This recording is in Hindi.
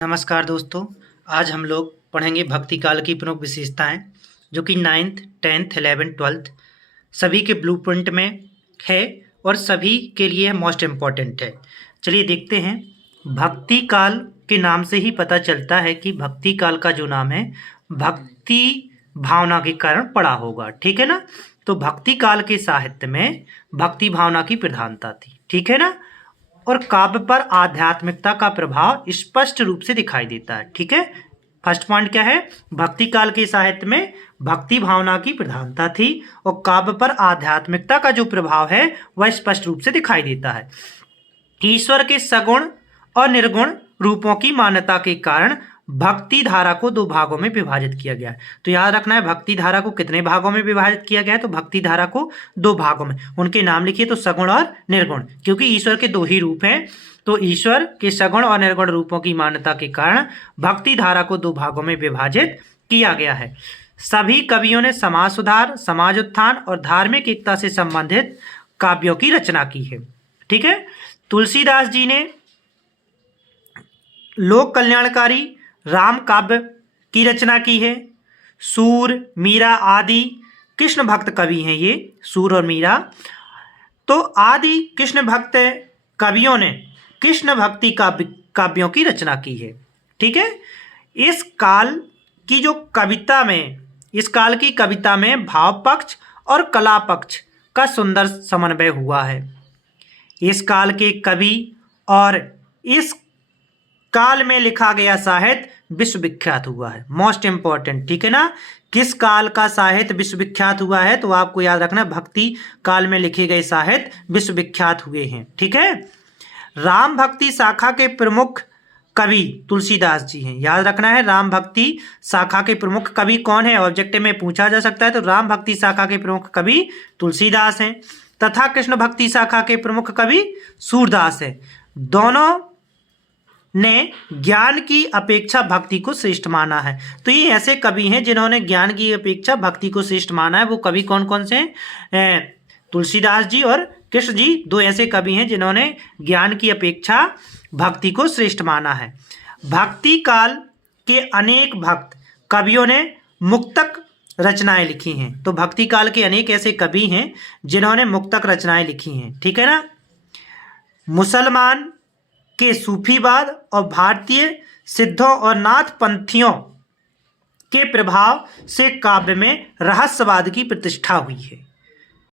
नमस्कार दोस्तों। आज हम लोग पढ़ेंगे भक्ति काल की प्रमुख विशेषताएं जो कि 9th 10th 11th 12th सभी के ब्लूप्रिंट में है और सभी के लिए मोस्ट इम्पॉर्टेंट है। चलिए देखते हैं। भक्ति काल के नाम से ही पता चलता है कि भक्ति काल का जो नाम है भक्ति भावना के कारण पड़ा होगा, ठीक है ना। तो भक्ति काल के साहित्य में भक्ति भावना की प्रधानता थी, ठीक है ना। और काव्य पर आध्यात्मिकता का प्रभाव स्पष्ट रूप से दिखाई देता है, ठीक है। फर्स्ट पॉइंट क्या है? भक्ति काल के साहित्य में भक्ति भावना की प्रधानता थी और काव्य पर आध्यात्मिकता का जो प्रभाव है वह स्पष्ट रूप से दिखाई देता है। ईश्वर के सगुण और निर्गुण रूपों की मान्यता के कारण भक्ति धारा को दो भागों में विभाजित किया गया है। तो याद रखना है भक्ति धारा को कितने भागों में विभाजित किया गया है? तो भक्ति धारा को दो भागों में। उनके नाम लिखिए, तो सगुण और निर्गुण, क्योंकि ईश्वर के दो ही रूप हैं। तो ईश्वर के सगुण और निर्गुण रूपों की मान्यता के कारण भक्ति धारा को दो भागों में विभाजित किया गया है। सभी कवियों ने समाज सुधार, समाज उत्थान और धार्मिक एकता से संबंधित काव्यों की रचना की है, ठीक है। तुलसीदास जी ने लोक कल्याणकारी राम काव्य की रचना की है। सूर, मीरा आदि कृष्ण भक्त कवि हैं ये, सूर और मीरा। तो आदि कृष्ण भक्त कवियों ने कृष्ण भक्ति काव्यों की रचना की है, ठीक है। इस काल की कविता में भाव पक्ष और कला पक्ष का सुंदर समन्वय हुआ है। इस काल के कवि और इस काल में लिखा गया साहित्य विश्वविख्यात हुआ है। मोस्ट इंपॉर्टेंट, ठीक है ना। किस काल का साहित्य विश्वविख्यात हुआ है? तो आपको याद रखना भक्ति काल में लिखे गए साहित्य विश्वविख्यात हुए हैं, ठीक है। राम भक्ति शाखा के प्रमुख कवि तुलसीदास जी हैं। याद रखना है राम भक्ति शाखा के प्रमुख कवि कौन है? ऑब्जेक्टिव में पूछा जा सकता है। तो राम भक्ति शाखा के प्रमुख कवि तुलसीदास हैं तथा कृष्ण भक्ति शाखा के प्रमुख कवि सूरदास हैं। दोनों ने ज्ञान की अपेक्षा भक्ति को श्रेष्ठ माना है। तो ये ऐसे कवि हैं जिन्होंने ज्ञान की अपेक्षा भक्ति को श्रेष्ठ माना है। वो कवि कौन कौन से हैं? तुलसीदास जी और कृष्ण जी, दो ऐसे कवि हैं जिन्होंने ज्ञान की अपेक्षा भक्ति को श्रेष्ठ माना है। भक्ति काल के अनेक भक्त कवियों ने मुक्तक रचनाएं लिखी हैं। तो भक्ति काल के अनेक ऐसे कवि हैं जिन्होंने मुक्तक रचनाएं लिखी हैं, ठीक है ना। मुसलमान के सूफीवाद और भारतीय सिद्धों और नाथ पंथियों के प्रभाव से काव्य में रहस्यवाद की प्रतिष्ठा हुई है।